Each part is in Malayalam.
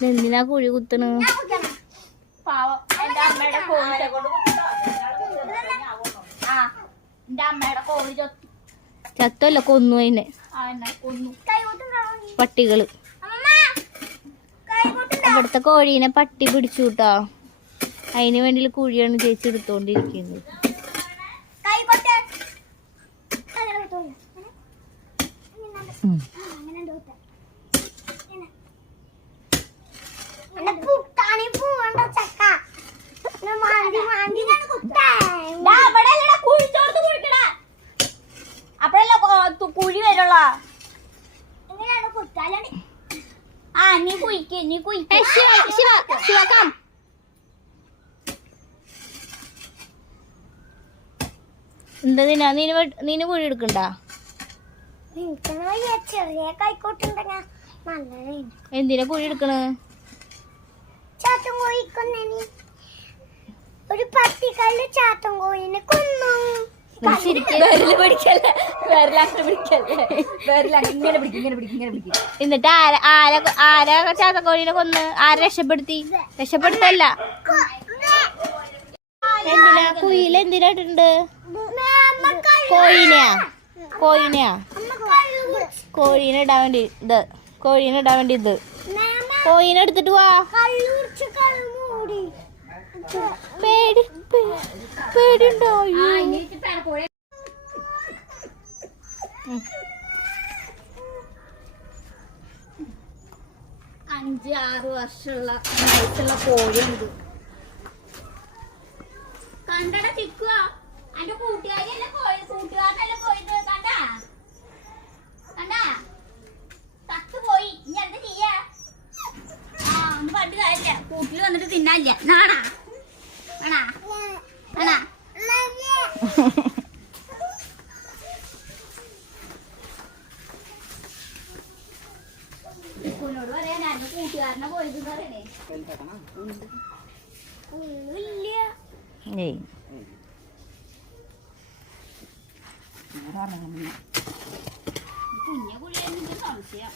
എന്തിനാ കുഴി കുത്തണ് ചത്തല്ല കൊന്നു അതിനെ ആ എന്നെ കൊന്നു പട്ടികൾ അവിടുത്തെ കോഴീനെ പട്ടി പിടിച്ചു കേട്ടോ അതിന് വേണ്ടി കുഴിയാണ് ചേച്ചി എടുത്തോണ്ടിരിക്കുന്നത് ഉം. നീ കുഴിക്ക് നീ കുഴിക്ക് ശിവ, ശിവ, ശിവ, come. എന്താ നിന നീന് വെ- കുഴി എടുക്കണ്ട ചെറിയ കൈക്കോട്ടുണ്ടെങ്കിൽ എന്തിനാ കുഴി എടുക്കണ് ചാത്തൻ കോഴിക്കൊന്നു ഒരു പട്ടിക്കല്ല് ചാത്തൻ കോഴിനെ കൊന്നു. നീ എന്നിട്ട് ആര ആര ആരാ ചാത്തക്കോഴിനെ കൊന്ന്? ആരെ രക്ഷപ്പെടുത്തി? രക്ഷപ്പെടുത്തല്ല എന്തിനാ? കുയിൽ എന്തിനായിട്ടുണ്ട് കോഴിനെയാ? കോഴിനെയാ? കോഴീനെ ഇടാൻ വേണ്ടി ഇത്. കോഴീനെ ഇടാൻ വേണ്ടി ഇത്. കോഴീനെ എടുത്തിട്ട് വാ. പേടി പേടിയുണ്ടോ. അഞ്ച് ആറ് വർഷമുള്ള വയസ്സുള്ള കോഴിയുണ്ട് കണ്ടട ചിക്കുക അന്റെ കൂട്ടുകാരിയല്ലേ പോയത് കൂട്ടുകാരനല്ലേ പോയത് കണ്ടാ? കണ്ടാ? തത്ത് പോയി. ഇനി എന്താ ചെയ്യാ? ആ ഒന്ന് പണ്ട് കാര്യമില്ല. കൂട്ടിൽ വന്നിട്ട് തിന്നാനില്ല. നാണാ? കുനോട് ഞാൻ കൂട്ടുകാരനെ പോയത് പറയണേ. സംശയം.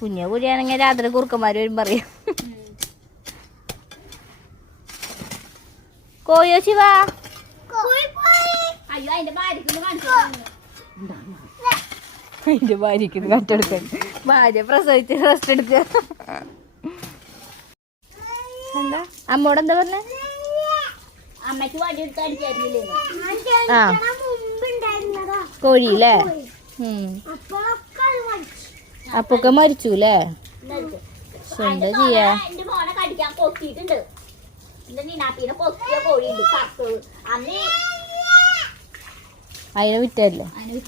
കുഞ്ഞു കുഴിയാണെങ്കിൽ രാത്രി കുറുക്കന്മാര് വരും പറയാം. കോയോ ശിവ? അയ്യോ അതിന്റെ ഭാര്യക്ക് കാണിച്ചു തന്നു. അതിന്റെ ഭാര്യക്ക് കട്ടെടുക്കാൻ ഭാര്യ പ്രസവിച്ച് റെസ്റ്റ് എടുക്ക എന്താ? അമ്മോട് എന്താ പറഞ്ഞ? ആ. കോഴി അല്ലേ അപ്പൊക്കെ മരിച്ചു. അല്ലേ എന്താ ചെയ്യാ? അതിനെ വിറ്റല്ലേ അതിനെ